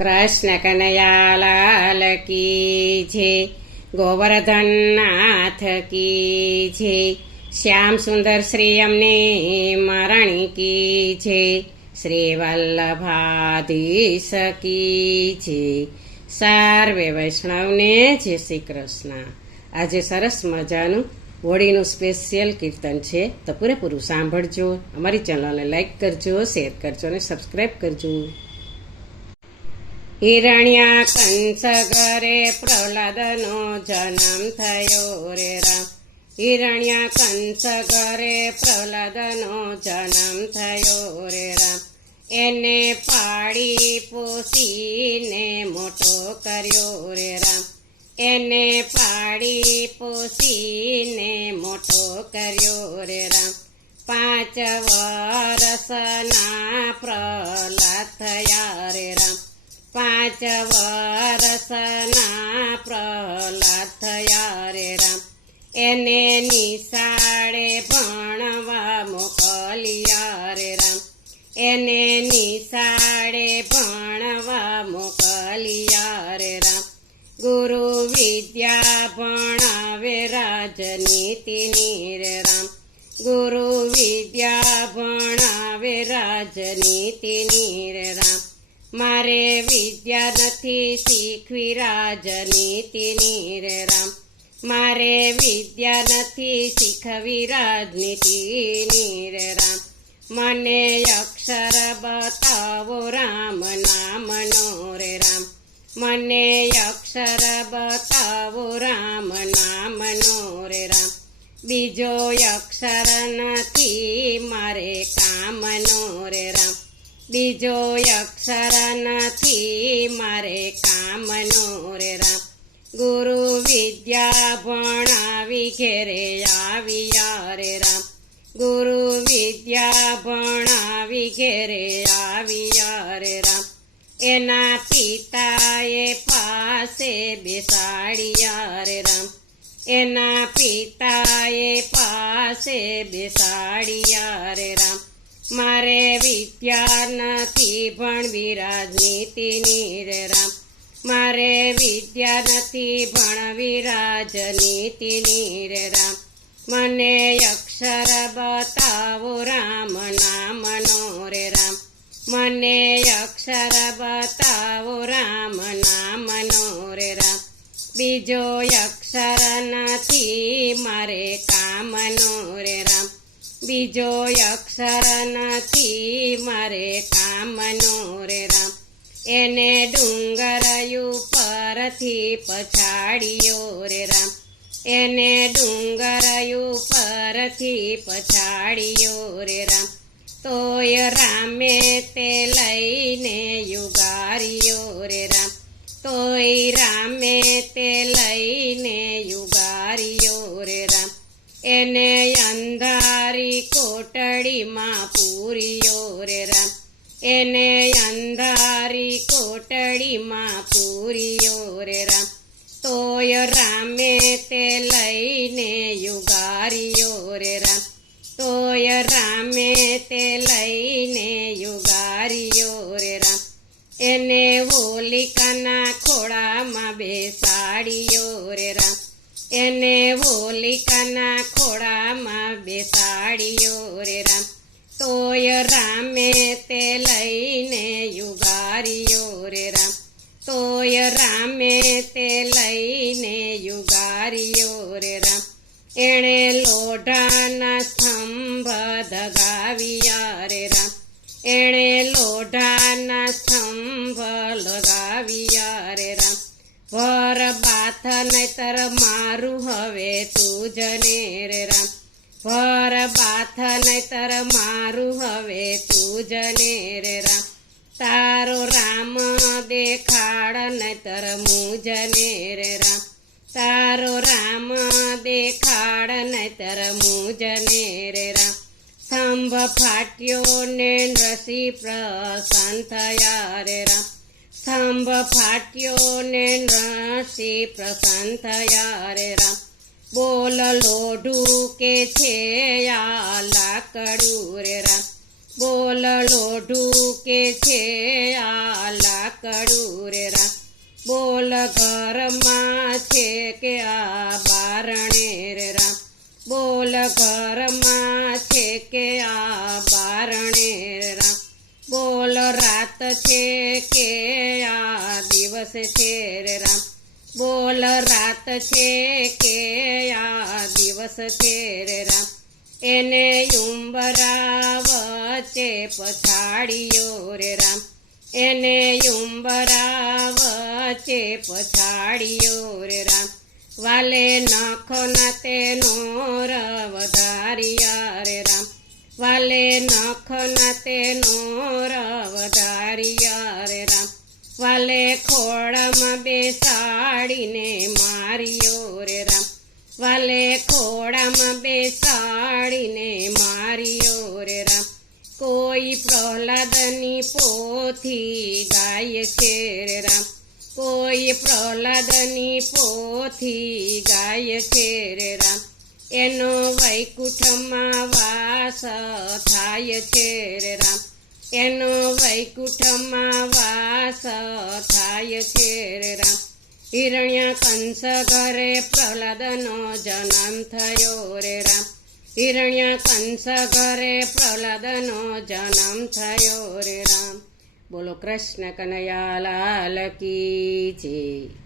કૃષ્ણ કનૈયા લાલ કી છે, ગોવર્ધન નાથ કી છે, શ્યામ સુંદર શ્રી અમને મરણી કી છે, શ્રી વલ્લભાધીશ કી છે, સર્વે વૈષ્ણવને જય શ્રી કૃષ્ણ। આજે સરસ મજાનું હોળીનું સ્પેશિયલ કીર્તન છે, તો પૂરેપૂરું સાંભળજો। અમારી ચેનલને લાઈક કરજો, શેર કરજો અને સબસ્ક્રાઈબ કરજો। હિરણ્યા કંસ ઘરે પ્રહલાદનો જન્મ થયો રે રામ। હિરણ્યા કંસ ઘરે પ્રહલાદનો જન્મ થયો રે રામ। એને પાળી પોસીને મોટો કર્યો રે રામ। એને પાળી પોસીને મોટો કર્યો રે રામ। 5 વર્ષના પ્રહલાદ થયા રે રામ। 5 વર્ષના પ્રહલાદ થયા રે રામ। એને નિશાળે ભણવા મોકલ્યા રે રામ। એને નિશાળે ભણવા મોકલ્યા રે રામ। ગુરુ વિદ્યા ભણાવે રાજનીતિની રે રામ। ગુરુ વિદ્યા ભણાવે રાજનીતિની રે રામ। મારે વિદ્યા નથી શીખવી રાજનીતિની રે રામ। મારે વિદ્યા નથી શીખવી રાજનીતિની રે રામ। મને અક્ષર બતાવો રામ નામનો રે રામ। મને અક્ષર બતાવો રામ નામનો રે રામ। બીજો અક્ષર નથી મારે કામનો રે રામ। બીજો અક્ષર નથી મારે કામનો રે રામ। ગુરુ વિદ્યા ભણાવી ઘેરે આવ્યા રે રામ। ગુરુ વિદ્યા ભણાવી ઘેરે આવ્યા રે રામ। એના પિતાએ પાસે બેસાડ્યા રે રામ। એના પિતાએ પાસે બેસાડ્યા રે રામ। મારે વિદ્યા નથી ભણવી રાજનીતિની રે રામ। મારે વિદ્યા નથી ભણવી રાજનીતિની રે રામ। મને અક્ષર બતાવો રામ નામનો રે રામ। મને અક્ષર બતાવો રામ નામનો રે રામ। બીજો અક્ષર નથી મારે કામનો રે રામ। બીજો અક્ષર નથી મારે કામનો રે રામ। એને ડુંગર ઉપરથી પછાડ્યો રે રામ। એને ડુંગર ઉપરથી પછાડ્યો રે રામ। તોય રામે તે લઈને યુગાર્યો રે રામ। તોય રામે તે લઈને યુગાર્યો રે રામ। એને અંધારી કોટડીમાં પૂર્યો રે રામ। એને અંધારી કોટડીમાં પૂર્યો રે રામ। તોય રામે તે લઈને યુગાર્યો રે રામ। તોય રામે તે લઈને યુગાર્યો રે રામ। એને હોલિકાના ખોળામાં બેસાડ્યો રે રામ। એને હોલિકાના ખોળામાં બેસાડ્યો રે રામ। તોય રામે તે લઈને યુગાર્યો રે રામ। તોય રામે તે લઈને યુગાર્યો રે રામ। એણે લોઢાના સ્તંભ દગાવ્યા રે રામ। એણે લોઢાના સ્તંભ લગાવ્યા રે રામ। ભર બાથ નહીતર મારું હવે તું જને રે રામ। ભર બાથ નહીતર મારું હવે તું જને રે રામ। તારો રામ દેખાડ નહીતર હું જને રે રામ। તારો રામ દેખાડ નહીતર હું જને રે રામ। સ્તંભ ફાટ્યો ને નૃસિંહ પ્રસન્ન થયા રે રામ। સ્તંભ ફાટ્યો ને નૃસિંહ પ્રસન્ન થયા રે રામ। બોલ લોઢું કે છે આ લાકડું રે રામ। બોલ લોઢું કે છે આ લાકડું રે રામ, બોલ ઘરમાં છે કે આ બારણે રે રામ, બોલ ઘરમાં છે કે આ બારણે રે રામ, બોલ રાત છે કે આ દિવસ છે રે રામ, બોલ રાત છે કે આ દિવસ છે રે રામ, એને ઉંબરા વચ્ચે પછાડ્યો રે રામ, એને ઉંબરા વચ્ચે પછાડ્યો રે રામ, વાલે નખના તેનો રવધાર્યા રે રામ, વાલે નખના તેનો રવધાર્યા રે રામ, વાલે ખોળામાં બેસાડીને માર્યો રે રામ, વાલે ખોળામાં બેસાડીને માર્યો રે રામ, કોઈ પ્રહલાદની પોથી ગાય છે રે રામ, કોઈ પ્રહલાદની પોથી ગાય છે રે રામ, એનો વૈકુંઠમાં વાસ થાય છે રે રામ, એનો વૈકુંઠમાં વાસ થાય છે રે રામ, હિરણ્ય કંસ ઘરે પ્રહલાદનો જન્મ થયો રે રામ, હિરણ્ય કંસ ઘરે પ્રહલાદનો જન્મ થયો રે રામ. બોલો કૃષ્ણ કનૈયા લાલ કી જય.